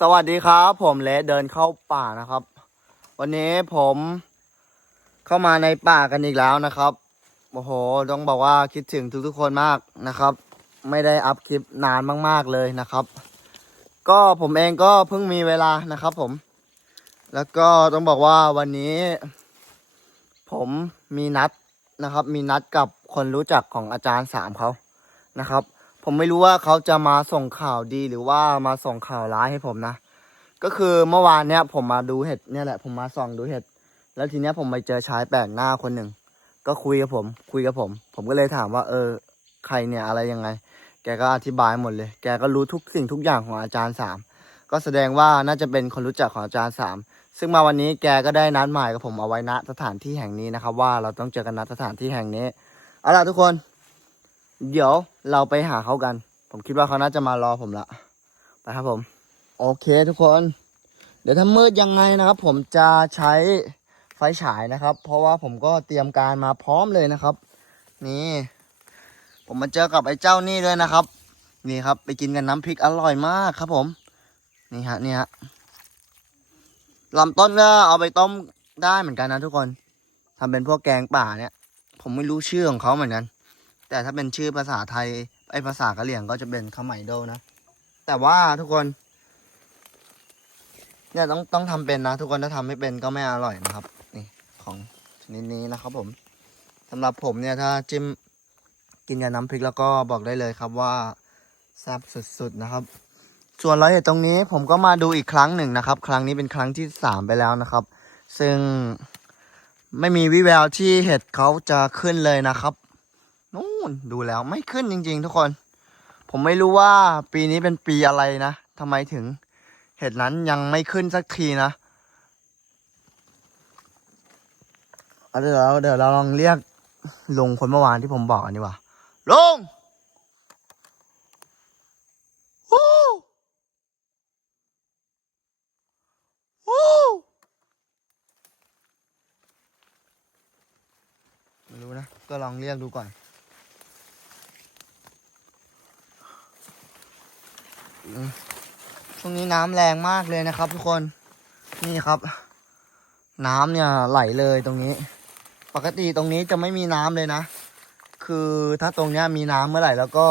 สวัสดีครับ ผมเลสเดินเข้าป่านะครับ วันนี้ผมเข้ามาในป่ากันอีกแล้วนะครับโอ้โหต้องบอกว่าคิดถึงทุกๆคนมากนะครับ ไม่ได้อัพคลิปนานมากๆเลยนะครับ ก็ผมเองก็เพิ่งมีเวลานะครับ ผม แล้วก็ต้องบอกว่าวันนี้ ผมมีนัดนะครับ มีนัดกับคนรู้จักของอาจารย์สามเขานะครับ ผมไม่รู้ว่าเขาจะมาส่งข่าวดีหรือว่ามาส่งข่าวร้ายให้ผมนะ ก็คือเมื่อวานเนี้ยผมมาดูเห็ดเนี่ยแหละผมมาส่องดูเห็ด แล้วทีเนี้ยผมไปเจอชายแปลกหน้าคนหนึ่ง ก็คุยกับผม คุยกับผม ผมก็เลยถามว่า เออ ใครเนี่ยอะไรยังไง แกก็อธิบายหมดเลย แกก็รู้ทุกสิ่งทุกอย่างของอาจารย์สามก็แสดงว่าน่าจะเป็นคนรู้จักของอาจารย์สามซึ่งมาวันนี้แกก็ได้นัดหมายกับผมเอาไว้ณสถานที่แห่งนี้นะครับ ว่าเราต้องเจอกันณสถานที่แห่งนี้เอาล่ะทุกคน เดี๋ยวเราไปหาเขากัน ผมคิดว่าเขาน่าจะมารอผมละไปครับผม โอเคทุกคน เดี๋ยวถ้ามืดยังไงนะครับ ผมจะใช้ไฟฉายนะครับ เพราะว่าผมก็เตรียมการมาพร้อมเลยนะครับ นี่ ผมมาเจอกับไอ้เจ้านี่ด้วยนะครับ นี่ครับ ไปกินกันน้ำพริกอร่อยมากครับผม นี่ฮะนี่ฮะลำต้นก็เอาไปต้มได้เหมือนกันนะทุกคนทำเป็นพวกแกงป่าเนี่ย ผมไม่รู้ชื่อของเขาเหมือนกัน แต่ถ้าเป็นชื่อภาษาไทย ไอภาษากะเหรี่ยงก็จะเป็นข้าวไหมโดนะ แต่ว่าทุกคน เนี่ยต้องต้องทำเป็นนะ ทุกคนถ้าทำไม่เป็นก็ไม่อร่อยนะครับ นี่ของชนิดนี้นะครับผมสำหรับผมเนี่ยถ้าจิ้มกินกับน้ำพริกแล้วก็บอกได้เลยครับว่าแซ่บสุดๆนะครับ ส่วนรายเอียดตรงนี้ผมก็มาดูอีกครั้งหนึ่งนะครับ ครั้งนี้เป็นครั้งที่สามไปแล้วนะครับ ซึ่งไม่มีวิแววที่เห็ดเขาจะขึ้นเลยนะครับ นู่นดูแล้วไม่ขึ้นจริง ๆ ทุกคน ผมไม่รู้ว่าปีนี้เป็นปีอะไรนะทำไมถึงเห็ดนั้นยังไม่ขึ้นสักทีนะเเดี๋ยวเราเดี๋ยวเราลองเรียกลุงคนเมื่อวานที่ผมบอกอันนี้ว่าลุงฮู้ฮู้ไม่รู้นะ ก็ลองเรียกดูก่อน ช่วงนี้น้ำแรงมากเลยนะครับ ทุกคนนี่ครับ น้ำเนี่ยไหลเลยตรงนี้ ปกติตรงนี้จะไม่มีน้ำเลยนะ คือถ้าตรงเนี้ยมีน้ำเมื่อไหร่แล้วก็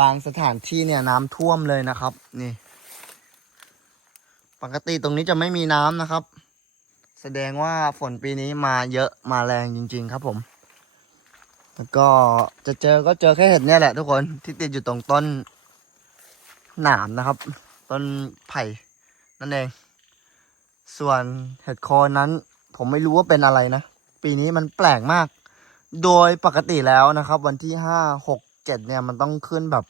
บางสถานที่เนี่ยน้ำท่วมเลยนะครับ นี่ ปกติตรงนี้จะไม่มีน้ำนะครับ แสดงว่าฝนปีนี้มาเยอะมาแรงจริง ๆ ครับผมแล้วก็จะเจอก็เจอแค่เห็ดเนี่ยแหละทุกคนที่ติดอยู่ตรงต้น หนามนะครับ ต้นไผ่นั่นเอง ส่วนเห็ดคนนั้น ผมไม่รู้ว่าเป็นอะไรนะ ปีนี้มันแปลกมาก โดยปกติแล้วนะครับ วันที่ห้าหกเจ็ดเนี่ยมันต้องขึ้นแบบ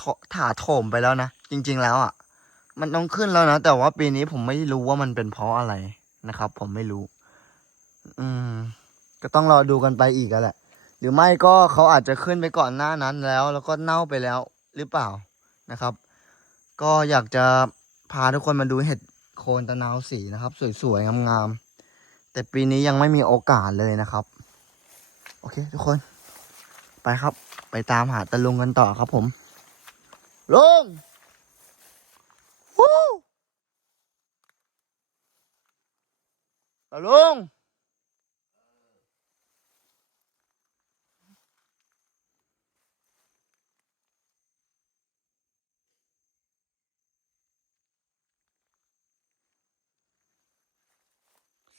ถถาโถมไปแล้วนะ จริง ๆแล้วอะ มันต้องขึ้นแล้วนะ แต่ว่าปีนี้ผมไม่รู้ว่ามันเป็นเพราะอะไรนะครับ ผมไม่รู้ อืม ก็ต้องรอดูกันไปอีกอะแหละ หรือไม่ก็เขาอาจจะขึ้นไปก่อนหน้านั้นแล้ว แล้วก็เน่าไปแล้วหรือเปล่า นะครับ ก็อยากจะพาทุกคนมาดูเห็ดโคนตะนาวสีนะครับ สวยๆงามๆแต่ปีนี้ยังไม่มีโอกาสเลยนะครับ โอเคทุกคน ไปครับ ไปตามหาตะลุงกันต่อครับผมลุงวู้ตะลุง เ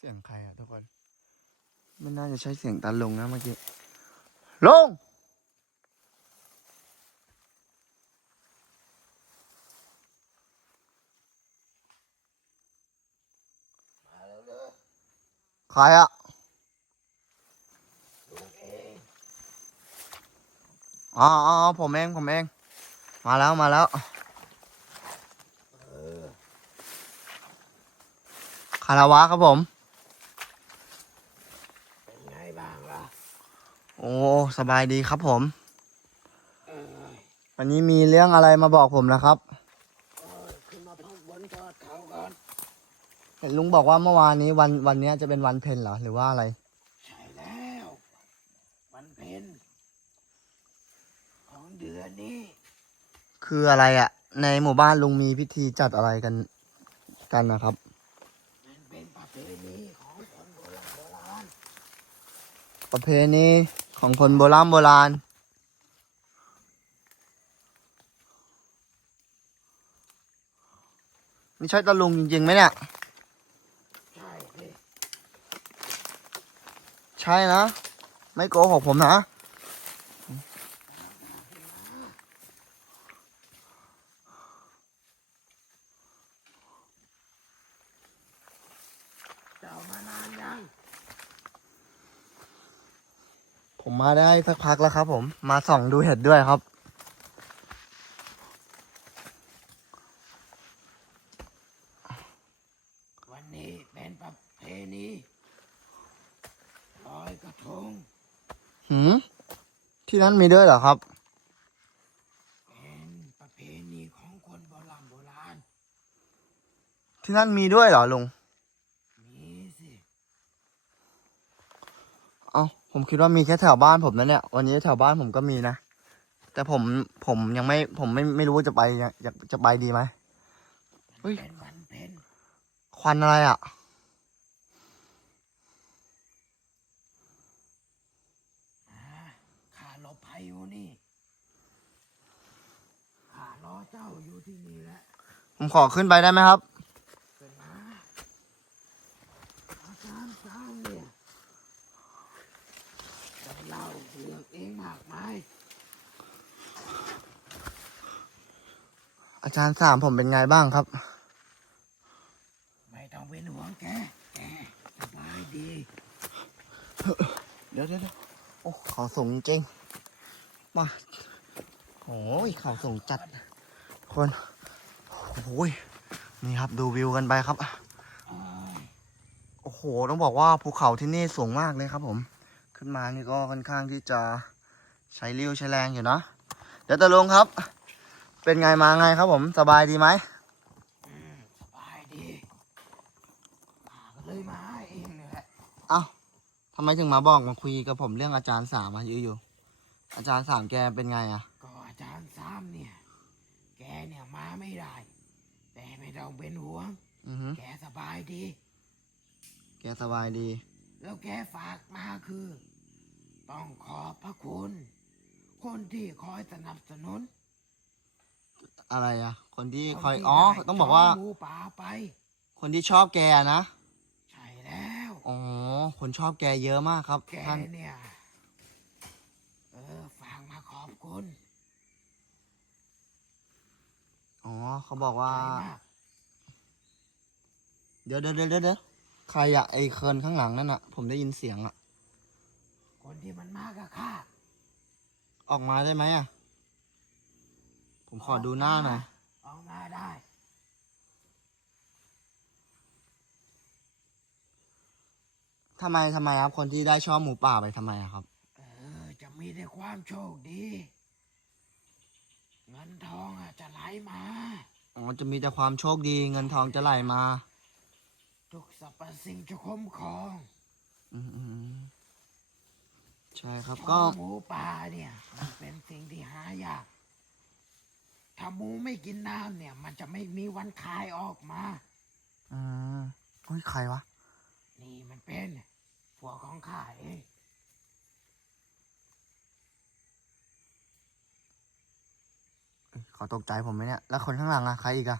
สียงใครอะทุกคน ไม่น่าจะใช่เสียงตาลุงนะเมื่อกี้ลุงใครอะอ๋ออ๋อผมเอง ผมเอง มาแล้ว มาแล้วคาราวะครับผม เป็นไงบ้างล่ะ โอ้สบายดีครับผมเออวันนี้มีเรื่องอะไรมาบอกผมนะครับเออขึ้นมาพักบนยอดเขาก่อนเห็นลุงบอกว่าเมื่อวานนี้วันวันเนี้ยจะเป็นวันเพ็ญเหรอหรือว่าอะไร ใช่แล้วมันเป็นของเดือนนี้ คืออะไรอะ่ะ ในหมู่บ้านลุงมีพิธีจัดอะไรกันกันนะครับมันเป็นประเพณีของคนโบราณโบราณประเพณี ของคนโบราณโบราณ นี่ใช่ตะลุงจริงๆไหมเนี่ย ใช่สิใช่นะ ไม่โกหกผมนะ เจ้ามานานยัง ผ มมาได้สักพักแล้วครับ ผม มาส่องดูเห็ดด้วยครับ วันนี้เป็นประเพณีลอยกระทงหืมที่นั้นมีด้วยเหรอครับ เป็นประเพณีของคนโบราณโบราณ ที่นั่นมีด้วยเหรอลุง มีสิ เอ้า ผมคิดว่ามีแค่แถวบ้านผมนะเนี่ยวันนี้แถวบ้านผมก็มีนะ แต่ผมผมยังไม่ผมไม่ไม่รู้ว่าจะไปอยากจะไปดีไหมเฮ้ยเป็นวันเพ็ญควันอะไรอะอ่าข้าหลบภัยอยู่นี่ข้ารอเจ้าอยู่ที่นี่แหละผมขอขึ้นไปได้ไหมครับ เป็นมาอาจารย์สาวเนี่ยได้เล่าเรื่องเองมากมาย อาจารย์สามผมเป็นไงบ้างครับ ไม่ต้องเป็นห่วงแกแกสบายดี เดี๋ยวเดี๋ยวเดี๋ยวโอ้เขาสูงจริงๆมาโอ้ยเขาสูงจัด คนโอ้ยนี่ครับดูวิวกันไปครับ โอ้โห ต้องบอกว่าภูเขาที่นี่สูงมากเลยครับผม ขึ้นมานี่ก็ค่อนข้างที่จะใช้เรี่ยวใช้แรงอยู่นะ เดี๋ยวตะลุงครับ เป็นไงมาไงครับผม สบายดีไหมอืมสบายดีข้าก็เลยมาหาเองนี่แหละเอ้าทำไมถึงมาบอกมาคุยกับผมเรื่องอาจารย์สามมาอยู่อยู่ๆอาจารย์สามแกเป็นไงอะก็อาจารย์ซ้ำเนี่ย แกเนี่ยมาไม่ได้ แต่ไม่ต้องเป็นห่วง อือฮึแกสบายดี แกสบายดี แล้วแกฝากมาคือ ต้องขอบพระคุณ คนที่คอยสนับสนุน อะไรอะคนที่คอยนที่อ๋อได้ต้องบอกว่าหมูป่าไป คนที่ชอบแกนะใช่แล้วอ๋อคนชอบแกเยอะมากครับแกท่านเนี่ยเออฝากมาขอบคุณอ๋อเขาบอกว่าใจมากเดี๋ยวเดี๋ยวเดี๋ยวเดี๋ยวใครอะไอเคินข้างหลังนั่นอะผมได้ยินเสียงอะคนที่มันมากับข้าออกมาได้ไหมอะ ผมขอดูหน้าหน่อยออกมาได้ ทำไมทำไมครับ คนที่ได้ชอบหมูป่าไปทำไมอะครับ เออ จะมีแต่ความโชคดี เงินทองอะจะไหลมา อ๋อ จะมีแต่ความโชคดี เงินทองจะไหลมา ทุกสรรพสิ่งจะคุ้มครอง อืมอืมอืมใช่ครับเพก็ราะหมูป่าเนี่ยมันเป็นสิ่งที่หายาก ถ้าหมูไม่กินน้ำเนี่ย มันจะไม่มีวันคายออกมา อืมเฮ้ยใครวะ นี่มันเป็นพวกของข้าเองเอ้ยเขาตกใจผมไหมเนี่ย แล้วคนข้างหลังอะใครอีกอะ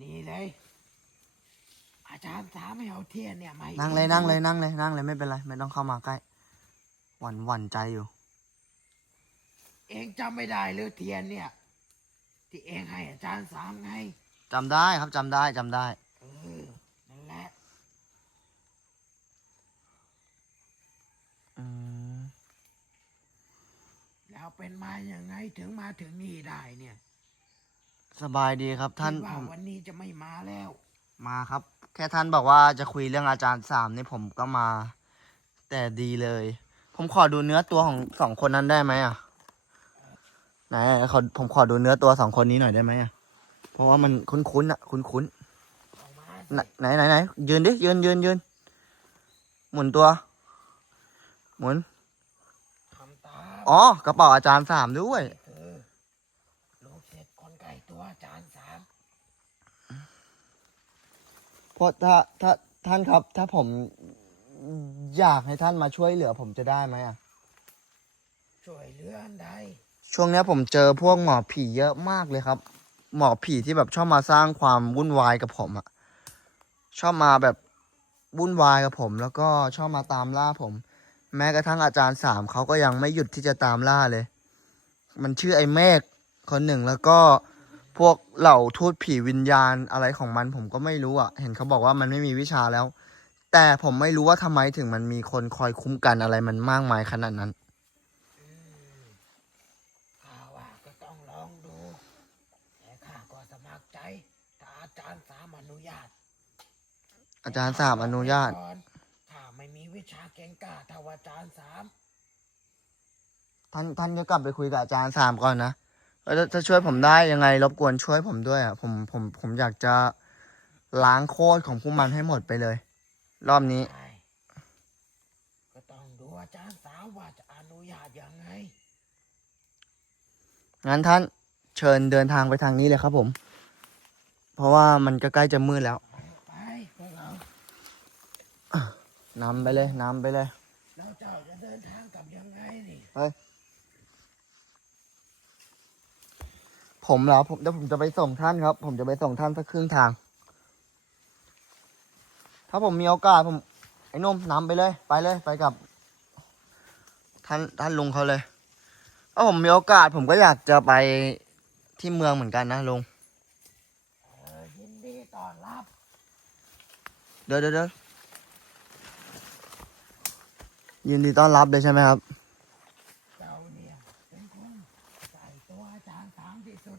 นี่เลย อาจารย์ถามให้เอาเทียนเนี่ยมาให้นั่งเลยองนั่งเลยดูนั่งเลยนั่งเลยไม่เป็นไร ไม่ต้องเข้ามาใกล้ หวั่นหวั่นใจอยู่ เองจำไม่ได้เลยเทียนเนี่ย ที่เองให้อาจารย์สามไง จำได้ครับจำได้จำได้ เออ นั่นแหละ อืมแล้วเป็นมาอย่างไงถึงมาถึงนี่ได้เนี่ยสบายดีครับท่านคิดว่าผมวันนี้จะไม่มาแล้ว มาครับ แค่ท่านบอกว่าจะคุยเรื่องอาจารย์สามนี่ผมก็มา แต่ดีเลย ผมขอดูเนื้อตัวของสองคนนั้นได้ไหมอะ ไหนขอผมขอดูเนื้อตัวสองคนนี้หน่อยได้ไหมอะ เพราะว่ามันคุ้นๆอะ คุ้นๆไหนไหนไหนยืนดิยืนยืนยืนหมุนตัว หมุนอ๋อกระเป๋าอาจารย์สามด้วยลูกเสร็จคนไก่ตัวอาจารย์สามเพราะถ้าถ้าท่านครับ ถ้าผมอยากให้ท่านมาช่วยเหลือผมจะได้ไหมอะ ช่วยเหลืออัใด ช่วงนี้ผมเจอพวกหมอผีเยอะมากเลยครับ หมอผีที่แบบชอบมาสร้างความวุ่นวายกับผมอะชอบมาแบบวุ่นวายกับผม แล้วก็ชอบมาตามล่าผม แม้กระทั่งอาจารย์สามเขาก็ยังไม่หยุดที่จะตามล่าเลย มันชื่อไอ้เมฆคนหนึ่งแล้วก็พวกเหล่าทูตผีวิญญาณอะไรของมันผมก็ไม่รู้อะเห็นเขาบอกว่ามันไม่มีวิชาแล้ว แต่ผมไม่รู้ว่าทำไมถึงมันมีคนคอยคุ้มกันอะไรมันมากมายขนาดนั้น อืมข้าว่าก็ต้องลองดู แต่ข้าก็สมัครใจ ถ้าอาจารย์สามอนุญาต อาจารย์สามอนุญาตก่อนข้าไม่มีวิชาเก่งกล้าเท่าอาจารย์สามท่านท่านก็กลับไปคุยกับอาจารย์สามก่อนนะแล้วถ้าถ้าช่วยผมได้ยังไง รบกวนช่วยผมด้วยอะผมผมผมอยากจะล้างโคตรของพวกมันให้หมดไปเลย รอบนี้ใช่ก็ต้องดูอาจารย์สามว่าจะอนุญาตยังไง งั้นท่านเชิญเดินทางไปทางนี้เลยครับผม เพราะว่ามันก็ใกล้จะมืดแล้วไปไปพวกเรา นำไปเลยนำไปเลยแล้วเจ้าจะเดินทางกลับยังไงนี่ผมเหรอผมเดี๋ยวผมจะไปส่งท่านครับ ผมจะไปส่งท่านสักครึ่งทาง ถ้าผมมีโอกาสผม ไอ้หนุ่มนำไปเลย ไปเลย ไปกับ ท่านท่านลุงเขาเลยถ้าผมมีโอกาส ผมก็อยากจะไปที่เมืองเหมือนกันนะลุงเออยินดีต้อนรับ เดี๋ยวเดี๋ยวเดี๋ ยวยินดีต้อนรับเลยใช่ไหมครับเจ้าเนี่ยเป็นคนใส่ตัวอาจารย์สามที่สุด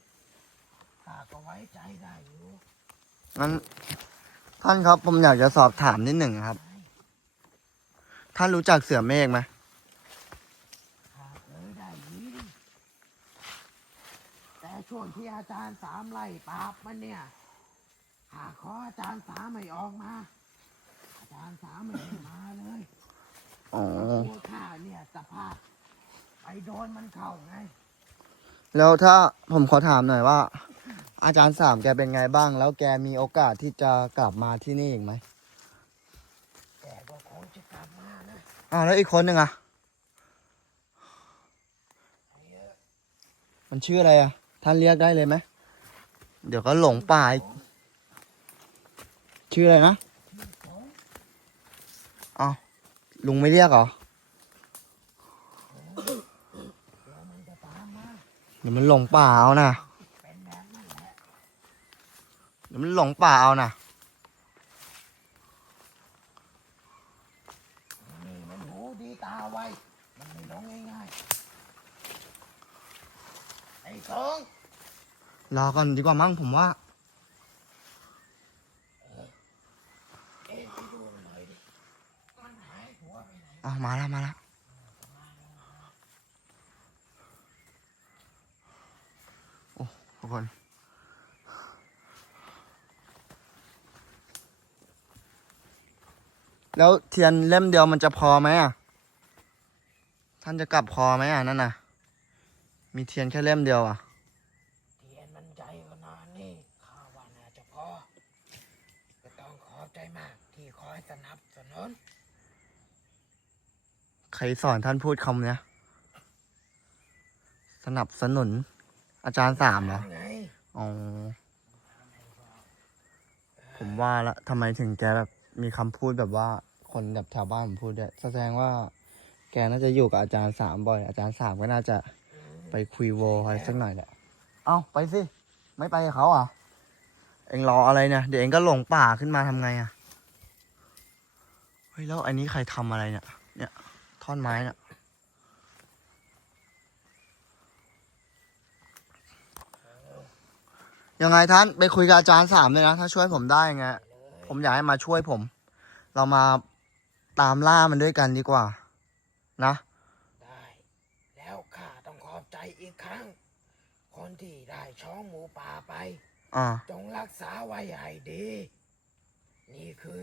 ข้าก็ไว้ใจได้อยู่งั้นท่านครับผมอยากจะสอบถามนิดหนึ่งครับ ท่านรู้จักเสือเมฆไหมข้าเคยได้ยินแต่ช่วงที่อาจารย์สามไล่ปราบมันเนี่ยข้าขออาจารย์สามไม่ออกมา อาจารย์สามไม่ให้มาเลย อ๋อตัวข้าเนี่ยสภาพไปโดนมันเข้าไง แล้วถ้าผมขอถามหน่อยว่า อาจารย์สามแกเป็นไงบ้าง แล้วแกมีโอกาสที่จะกลับมาที่นี่อีกไหมแต่ก็คงจะกลับมานะอ้าวแล้วอีกคนหนึ่งอะไอ้เอ้ยมันชื่ออะไรอะท่านเรียกได้เลยไหม เดี๋ยวก็หลงป่าอีกชื่ออะไรนะ ที่สอง อ้าว ลุงไม่เรียกเหรอเดี๋ยวมันจะตามมาเดี๋ยวมันหลงป่าเอานะเป็นแบบนั้นแหละเดี๋ยวมันหลงป่าเอานะนี่มันหูดีตาไวมันไม่หลงง่ายๆไอ้สองรอก่อนดีกว่ามั้งผมว่า เอ็งไปดูมันหน่อยดิ มันหาย หัวไปไหนอ้ามาแล้วมาแล้วโอ้ทุกคนแล้วเทียนเล่มเดียวมันจะพอไหมอะ ท่านจะกลับพอไหมอะนั่นน่ะ มีเทียนแค่เล่มเดียวอะ เทียนมันใจขนาดนี้ข้าว่าน่าจะพอก็ต้องขอบใจมากที่คอยสนับสนุน ใครสอนท่านพูดคำเนี้ย สนับสนุน อาจารย์สามเหรอไงอ๋อ ผมว่าละทำไมถึงแกแบบมีคำพูดแบบว่าคนแบบแถวบ้านผมพูดด้วยแสดงว่า แกน่าจะอยู่กับอาจารย์สามบ่อย อาจารย์สามก็น่าจะไปคุยโวอะไรสักหน่อยแหละ เอ้าไปสิ ไม่ไปกับเขาอะ เอ็งรออะไรเนี่ย เดี๋ยวเอ็งก็หลงป่าขึ้นมาทำไงอะ เฮ้ย แล้วอันนี้ใครทำอะไรเนี่ย เนี่ย ท่อนไม้เนี่ยยังไงท่านไปคุยกับอาจารย์สามเลยนะ ถ้าช่วยผมได้ไงผมอยากให้มาช่วยผม เรามาตามล่ามันด้วยกันดีกว่า นะ ได้ แล้วข้าต้องขอบใจอีกครั้ง คนที่ได้ช้องหมูป่าไป อ่า จงรักษาไว้ให้ดี นี่คือ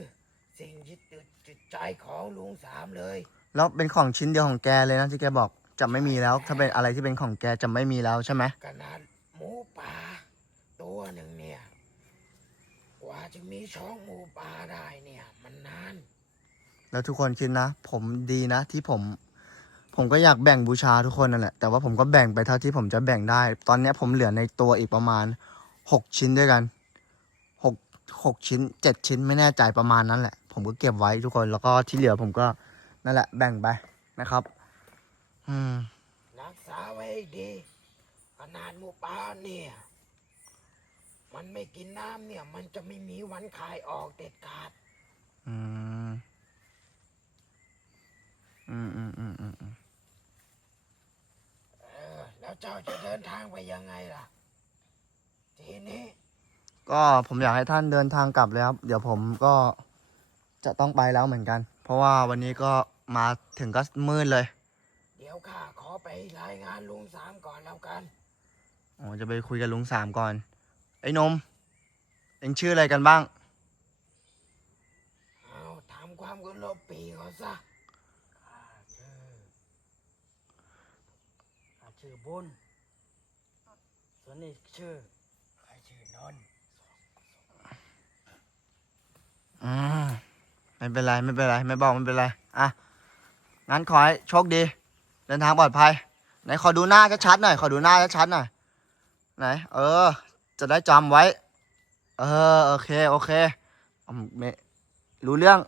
สิ่งยึดติดจิตใจของลุงสามเลย แล้วเป็นของชิ้นเดียวของแกเลยนะที่แกบอกจะไม่มีแล้ว ถ้าเป็นอะไรที่เป็นของแกจะไม่มีแล้วใช่ไหมขนาดหมูป่าตัวหนึ่งเนี่ย กว่าจะมีช่องหมูป่าได้เนี่ย มันนาน แล้วทุกคนคิดนะ ผมดีนะที่ผม ผมก็อยากแบ่งบูชาทุกคนนั่นแหละแต่ว่าผมก็แบ่งไปเท่าที่ผมจะแบ่งได้ ตอนเนี้ยผมเหลือในตัวอีกประมาณหกชิ้นด้วยกันหกหกชิ้นเจ็ดชิ้นไม่แน่ใจประมาณนั้นแหละ ผมก็เก็บไว้ทุกคนแล้วก็ที่เหลือผมก็นั่นแหละแบ่งไปนะครับ อืมรักษาไว้ให้ดี ขนาดหมูป่าเนี่ย มันไม่กินน้ำเนี่ย มันจะไม่มีวันคายออกเด็ดขาด อืมอืมอืมอืมอืมอืมเออ แล้วเจ้าจะเดินทางไปยังไงล่ะ ทีนี้ ก็ผมอยากให้ท่านเดินทางกลับเลยครับ เดี๋ยวผมก็ จะต้องไปแล้วเหมือนกัน เพราะว่าวันนี้ก็มาถึงก็มืดเลย เดี๋ยวข้าขอไปรายงานลุงสามก่อนแล้วกันอ๋อจะไปคุยกับลุงสามก่อน ไอ้นม เอ็งชื่ออะไรกันบ้าง เอาทำความเคารพปีเขาซะข้าชื่อข้าชื่อบุญส่วนนี้ชื่อข้าชื่อนนท์อืม ไม่เป็นไรไม่เป็นไร ไม่บอกไม่เป็นไร อะ งั้นขอให้โชคดี เดินทางปลอดภัย ไหนขอดูหน้าชัดๆหน่อย ขอดูหน้าชัดๆหน่อย ไหน เออ จะได้จำไว้ เออ โอเค โอเคอืมไม่รู้เรื่อง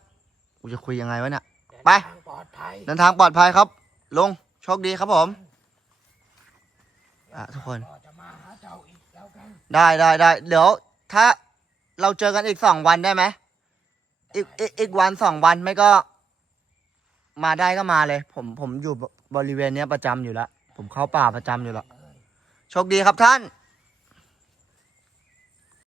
กูจะคุยยังไงวะเนี่ยเดินไปทางปลอดภัยเดินทางปลอดภัยครับ ลุง โชคดีครับผม อะทุกคน ได้ได้ได้ เดี๋ยว ถ้าเราเจอกันอีกสองวันได้ไหม อีกอีกอีกวันสองวันไม่ก็ มาได้ก็มาเลย ผมผมอยู่บริเวณเนี้ยประจำอยู่แล้วผมเข้าป่าประจำอยู่แล้วโชคดีครับท่าน